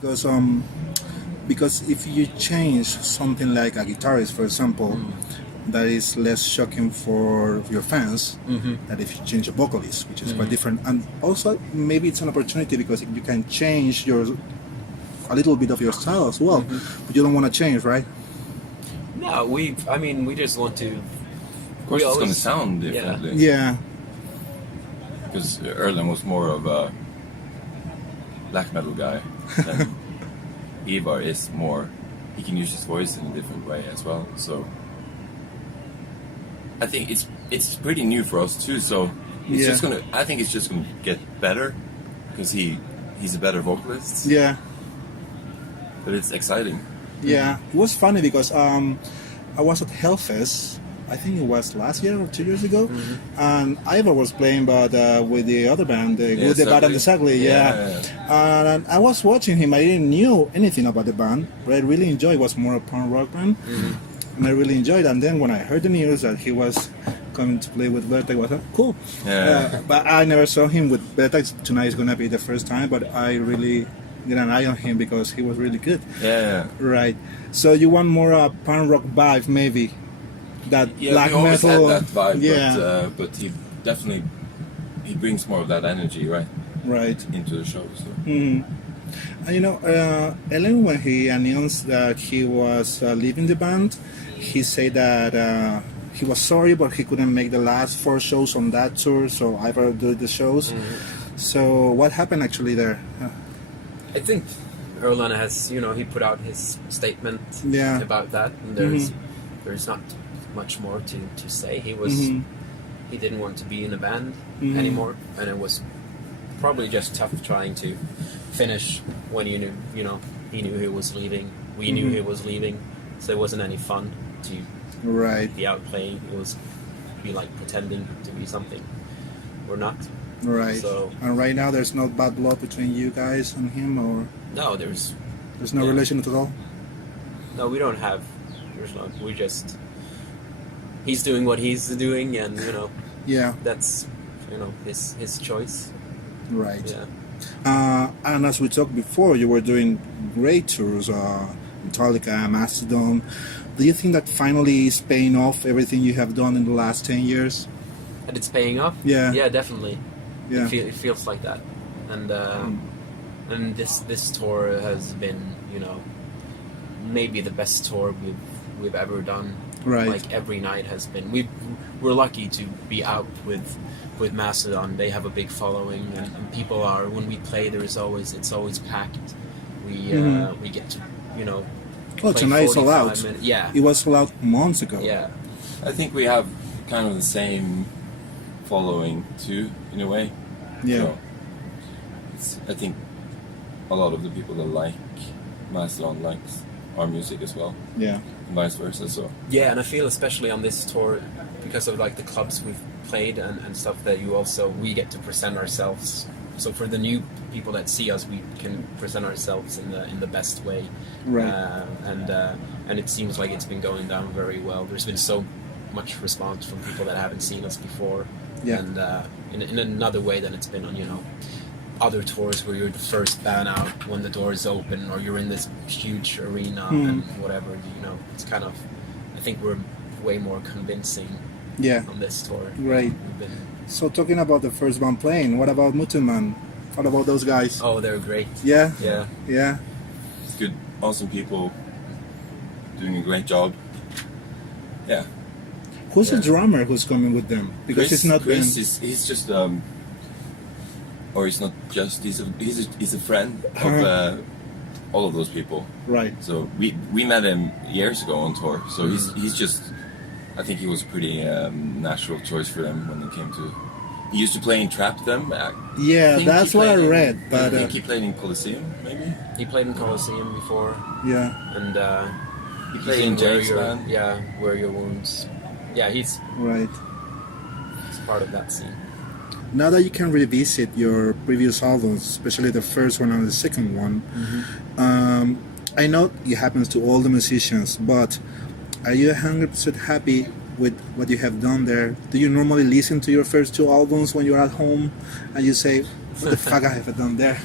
because if you change something like a guitarist, for example, that is less shocking for your fans than if you change a vocalist, which is quite different. And also maybe it's an opportunity because you can change a little bit of your style as well, but you don't want to change, right? No, we just want to. Of course, it's going to sound differently. Yeah. Because Erlen was more of a black metal guy, and Ivar is more. He can use his voice in a different way as well. So I think it's pretty new for us too. So it's just gonna. I think it's just gonna get better because he's a better vocalist. Yeah. But it's exciting. Yeah, it was funny because I was at Hellfest. I think it was last year or 2 years ago, and Ivar was playing, but with the other band, the Good, the Bad, and the Ugly. Yeah. And I was watching him. I didn't know anything about the band, but I really enjoyed. It was more a punk rock band, and I really enjoyed. And then when I heard the news that he was coming to play with Kvelertak, I was like, cool. Yeah. But I never saw him with Kvelertak. Tonight is gonna be the first time, but I really get an eye on him because he was really good. Yeah. Right. So you want more punk rock vibe, maybe? That black we always metal. had that vibe, but he definitely brings more of that energy, right? Right. Into the show. So. And Ellen, when he announced that he was leaving the band, he said that he was sorry, but he couldn't make the last 4 shows on that tour, so Ivar did the shows. So what happened actually there? I think Erlen has, he put out his statement about that, and there's not much more to say. He didn't want to be in a band anymore, and it was probably just tough trying to finish when he knew he was leaving. We knew he was leaving, so it wasn't any fun to be out playing. It was be like pretending to be something we're not. Right. So, and right now there's no bad blood between you guys and him, or no, there's no relation at all. No, we don't have. There's not. We just. He's doing what he's doing, and that's his choice. Right. Yeah. And as we talked before, you were doing great tours, Metallica, Mastodon. Do you think that finally is paying off everything you have done in the last 10 years? And it's paying off? Yeah. Yeah, definitely. Yeah. It feels like that. And this tour has been, maybe the best tour we've ever done. Right. Like every night has been. We're lucky to be out with Mastodon. They have a big following, and people are. When we play, it's always packed. We get to Oh, tonight it's sold out. Yeah. It was sold out months ago. Yeah. I think we have kind of the same following too, in a way. Yeah. So I think a lot of the people that like Mastodon likes our music as well. Yeah. And vice versa. So. Yeah, and I feel especially on this tour, because of like the clubs we've played and stuff, that we get to present ourselves. So for the new people that see us, we can present ourselves in the best way. Right. And it seems like it's been going down very well. There's been so much response from people that haven't seen us before. Yeah. And in another way than it's been on, other tours where you're the first band out when the doors open, or you're in this huge arena and whatever, it's kind of, I think we're way more convincing on this tour. Right. So talking about the first band playing, what about Mutuman? What about those guys? Oh, they're great. Yeah? Yeah. Yeah. It's good, awesome people doing a great job. Yeah. Who's the drummer who's coming with them? Because Chris, it's not Chris been... he's just or he's not just he's a friend of all of those people. Right. So we met him years ago on tour. So he's just, I think he was a pretty natural choice for them when they came to. He used to play in Trap Them. Yeah, that's what I read. But I think he played in Coliseum, maybe. He played in Coliseum before. Yeah. And he played in Jake's band. Yeah, Wear Your Wounds. Yeah, he's right. He's part of that scene. Now that you can revisit your previous albums, especially the first one and the second one, I know it happens to all the musicians, but are you 100% happy with what you have done there? Do you normally listen to your first 2 albums when you're at home and you say, what the fuck I have done there?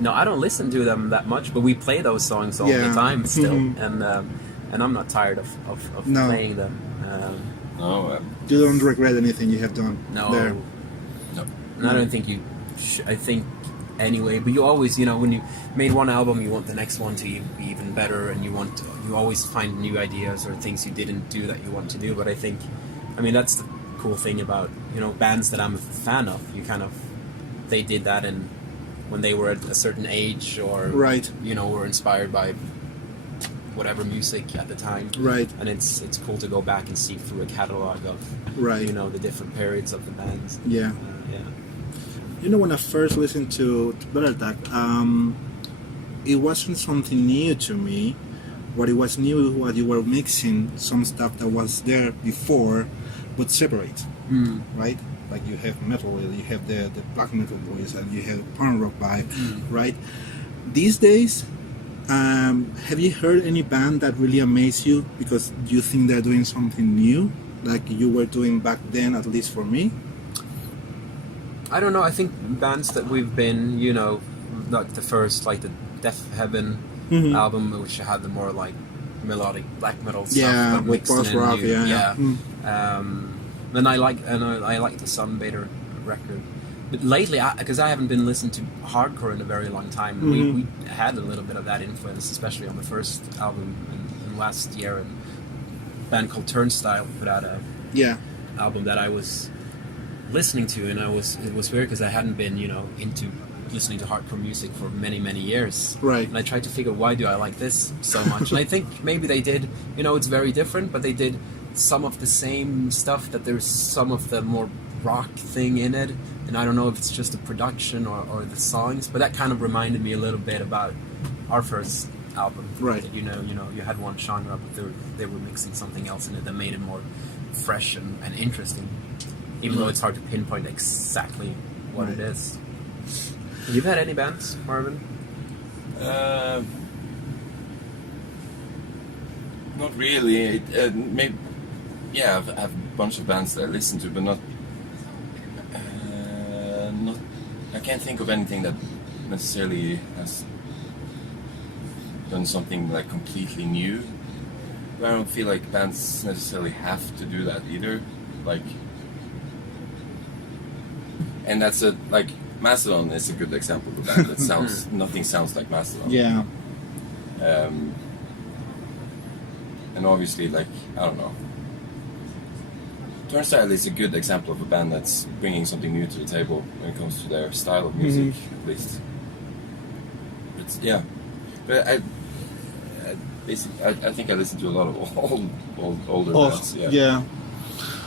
No, I don't listen to them that much, but we play those songs all the time still, and I'm not tired of playing them. No, you don't regret anything you have done there. No. And I don't think you. I think anyway, but you always, when you made one album, you want the next one to be even better, and you always find new ideas or things you didn't do that you want to do. But I think, that's the cool thing about bands that I'm a fan of. They did that when they were at a certain age, or were inspired by whatever music at the time, and it's cool to go back and see through a catalog of the different periods of the bands. When I first listened to Kvelertak, it wasn't something new to me. What it was new was you were mixing some stuff that was there before, but separate, right? Like you have metal, you have the black metal voice, and you have punk rock vibe, right? These days, have you heard any band that really amazed you because you think they're doing something new, like you were doing back then, at least for me? I don't know. I think bands that we've been, like the first, like the Death Heaven album, which had the more like melodic black metal stuff, but with post rock, And I like the Sunbather record. But lately, because I haven't been listening to hardcore in a very long time, we had a little bit of that influence, especially on the first album in last year. And a band called Turnstile put out a album that I was listening to, and it was weird because I hadn't been into listening to hardcore music for many years, and I tried to figure, why do I like this so much? And I think maybe they did, it's very different, but they did some of the same stuff, that there's some of the more rock thing in it, and I don't know if it's just the production or the songs, but that kind of reminded me a little bit about our first album, that, you had one genre, but they were mixing something else in it that made it more fresh and interesting, even though it's hard to pinpoint exactly what it is. You've had any bands, Marvin? Not really. Maybe, I've a bunch of bands that I listen to, but not. I can't think of anything that necessarily has done something like completely new. But I don't feel like bands necessarily have to do that either. And that's Mastodon is a good example of that. That sounds nothing sounds like Mastodon. Yeah. And obviously, I don't know. Turnstile is a good example of a band that's bringing something new to the table when it comes to their style of music, at least. But I think I listen to a lot of older bands. Yeah.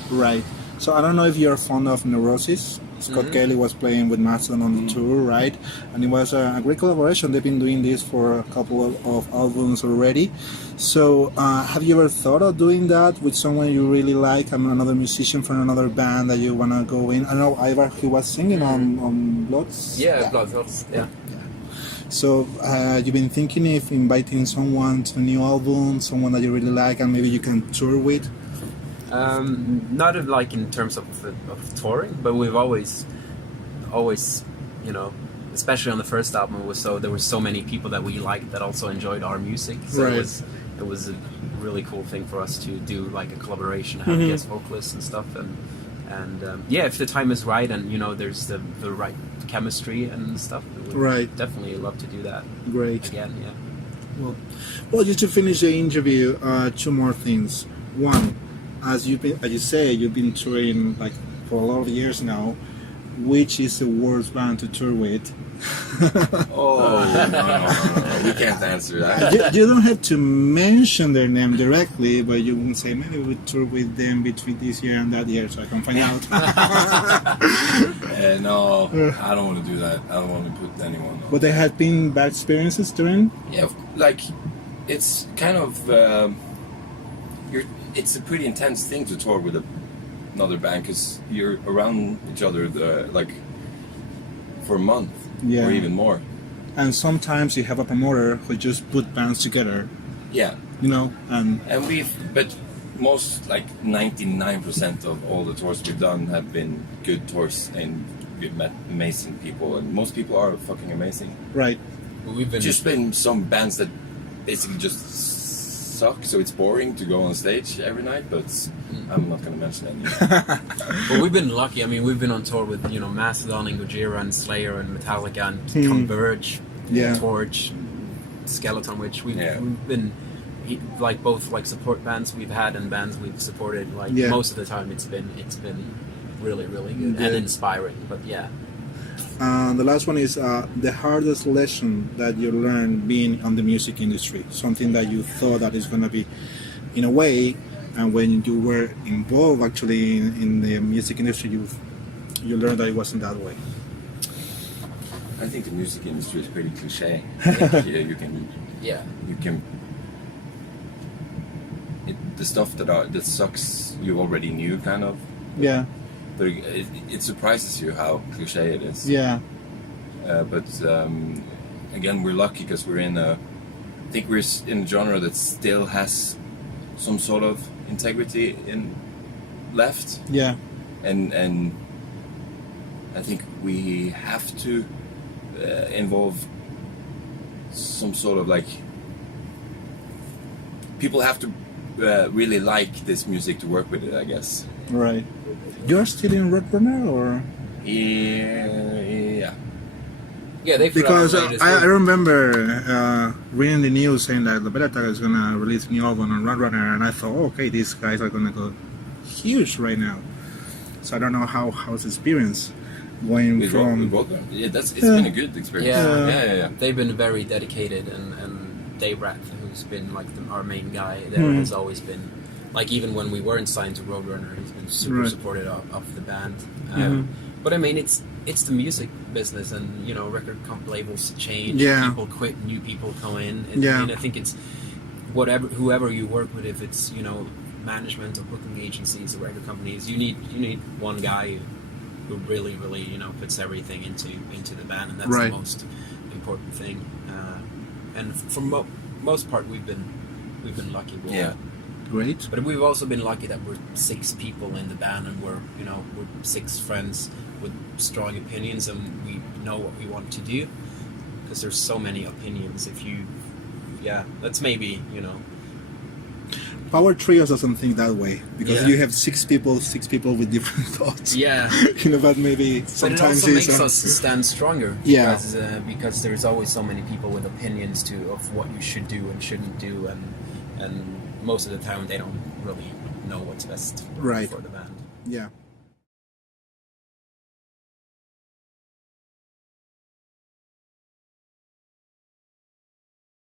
Right. So I don't know if you're fond of Neurosis. Scott Kelly was playing with Mastodon on the tour, right? And it was a great collaboration. They've been doing this for a couple of albums already. So have you ever thought of doing that with someone you really like, another musician from another band that you want to go in? I know Ivar, he was singing on Bloods. Bloods, yeah. So you've been thinking of inviting someone to a new album, someone that you really like, and maybe you can tour with? Not like in terms of touring, but we've always, especially on the first album, there were so many people that we liked that also enjoyed our music. So it was a really cool thing for us to do, like a collaboration, have guest vocalists and stuff, and if the time is right and there's the right chemistry and stuff, we would definitely love to do that. Great. Again, yeah. Well, just to finish the interview, two more things. One, as you say, you've been touring for a lot of years now. Which is the worst band to tour with? No, we can't answer that. You don't have to mention their name directly, but you can say, maybe we tour with them between this year and that year, so I can find out. No, I don't want to do that. I don't want to put anyone on. But there have been bad experiences touring? Yeah, it's kind of it's a pretty intense thing to tour with another band, because you're around each other for a month or even more. And sometimes you have a promoter who just put bands together. Yeah. But most 99% of all the tours we've done have been good tours, and we've met amazing people, and most people are fucking amazing. Right. We've been Just been some bands that basically just suck, so it's boring to go on stage every night, but I'm not going to mention any. Well, we've been lucky. I mean, we've been on tour with, you know, Mastodon and Gojira and Slayer and Metallica and Converge, Torch, Skeleton Witch. We've been like both like support bands we've had and bands we've supported. Like most of the time, it's been really good and inspiring. But yeah. The last one is the hardest lesson that you learned being on the music industry. Something that you thought that is going to be in a way, and when you were involved actually in the music industry, you learned that it wasn't that way. I think the music industry is pretty cliche. Like, you can. The stuff that sucks, you already knew, kind of. Yeah. But it surprises you how cliche it is. Yeah. But again, we're lucky because we're in a genre that still has some sort of integrity left. Yeah. And I think we have to involve some sort of like, people have to really like this music to work with it, I guess. Right. You're still in Roadrunner, or? Yeah. Yeah, they because I remember reading the news saying that Kvelertak is gonna release a new album on Roadrunner, and I thought, okay, these guys are gonna go huge right now. So I don't know how's the experience going with from. Roadrunner. Yeah, it's been a good experience. Yeah. They've been very dedicated, and Dave Rath, who's been like our main guy there, has always been. Like, even when we weren't signed to Roadrunner, he's been super supportive of the band. But I mean, it's the music business, and you know, record labels change, people quit, new people come in. And I mean, I think it's whoever you work with, if it's, you know, management or booking agencies or record companies, you need one guy who really, you know, puts everything into the band, and that's the most important thing. And for most part, we've been lucky with that. Great. But we've also been lucky that we're 6 people in the band, and we're 6 friends with strong opinions, and we know what we want to do, because there's so many opinions. That's maybe, you know. Power trios doesn't think that way, because you have 6 people with different thoughts. Yeah. You know, but maybe sometimes but it also makes us stand stronger. Because there's always so many people with opinions of what you should do and shouldn't do, and most of the time they don't really know what's best for the band. Yeah.